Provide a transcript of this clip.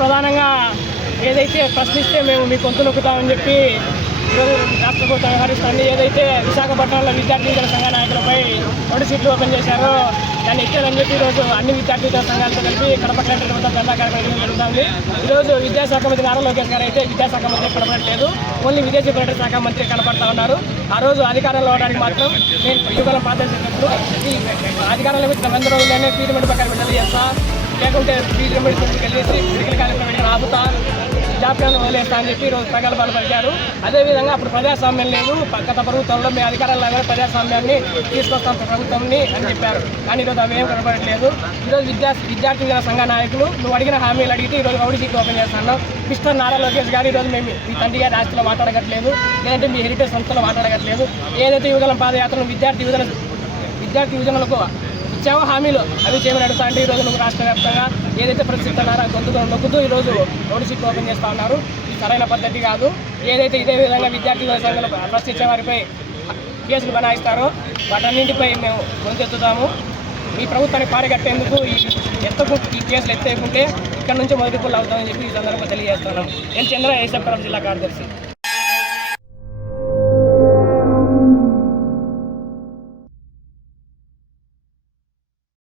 ప్రధానంగా ఏదైతే ప్రశ్నిస్తే మేము మీ గొంతు నొక్కుతామని చెప్పి ఈరోజు రాష్ట్ర ప్రభుత్వం వ్యవహరిస్తుంది. ఏదైతే విశాఖపట్నంలో విద్యార్థి సంఘ నాయకులపై రెండు సీట్లు ఓపెన్ చేశారో దాన్ని ఎక్కాలని చెప్పి ఈరోజు అన్ని విద్యార్థి సంఘాలతో కలిపి కడప కలెక్టర్ వద్ద ధర్నా కార్యక్రమం జరుగుతుంది ఈరోజు విద్యాశాఖ మంత్రి నారా లోకేష్ గారు అయితే విద్యాశాఖ మంత్రి కనపడట్లేదు. ఓన్లీ విదేశీ పర్యటన శాఖ మంత్రి కనపడతా ఉన్నారు. ఆ రోజు అధికారంలో అవడానికి మాత్రం నేను యుగల ప్రార్థన చేసినప్పుడు అధికారంలో వచ్చిన వంద రోజుల్లోనే ట్రీట్మెంట్ ప్రకారం విడుదల చేస్తా. లేకుంటే ట్రీట్మెంట్ వెళ్ళేసి మెడికల్ కాలేజ్ వెంటనే ఆపుతా జాప్యాన్ని వదిలేస్తా అని చెప్పి ఈరోజు ప్రగల్భాలు పలికారు. అదేవిధంగా అప్పుడు ప్రజాస్వామ్యం లేదు. గత ప్రభుత్వంలో మీ అధికారంలో కూడా ప్రజాస్వామ్యాన్ని తీసుకొస్తాం ప్రభుత్వంని అని చెప్పారు. కానీ ఈరోజు అవి ఏం కనపడట్లేదు. ఈరోజు విద్యా విద్యార్థి సంఘ నాయకులు నువ్వు అడిగిన హామీలు అడిగితే ఈరోజు రౌడీ సీట్లు ఓపెన్ చేస్తున్నాం మిస్టర్ నారా లోకేష్ గారు ఈరోజు మేము మీ తండ్రి గారి ఆస్తిలో మాట్లాడగట్లేదు. లేదంటే మీ హెరిటేజ్ సంస్థలో మాట్లాడగట్లేదు. ఏదైతే యువగలం పాదయాత్రను విద్యార్థి యువజన విద్యార్థి యువజనలకు ఇచ్చావో హామీలు అవి చేయమని అడుగుతా అంటే ఈరోజు నువ్వు రాష్ట్ర వ్యాప్తంగా ఏదైతే పరిస్థితి ఉన్నారో గొంతుతో నొక్కుతూ ఈరోజు రోడ్డు సీట్లు ఓపెన్ చేస్తూ ఉన్నారు. ఇది సరైన పద్ధతి కాదు. ఏదైతే ఇదే విధంగా విద్యార్థి సంఘాలు ప్రశ్నించే వారిపై కేసులు బనాయిస్తారో వాటన్నింటిపై మేము గొంతెత్తుతాము. ఈ ప్రభుత్వాన్ని పారగట్టేందుకు ఈ ఎత్తకు ఈ కేసులు ఎత్తేయకుంటే ఇక్కడ నుంచి మొదటి పుల్లు అవుతామని చెప్పి ఈ సందర్భంగా తెలియజేస్తున్నాం. నేను చంద్ర ఏసపురం జిల్లా కార్యదర్శి.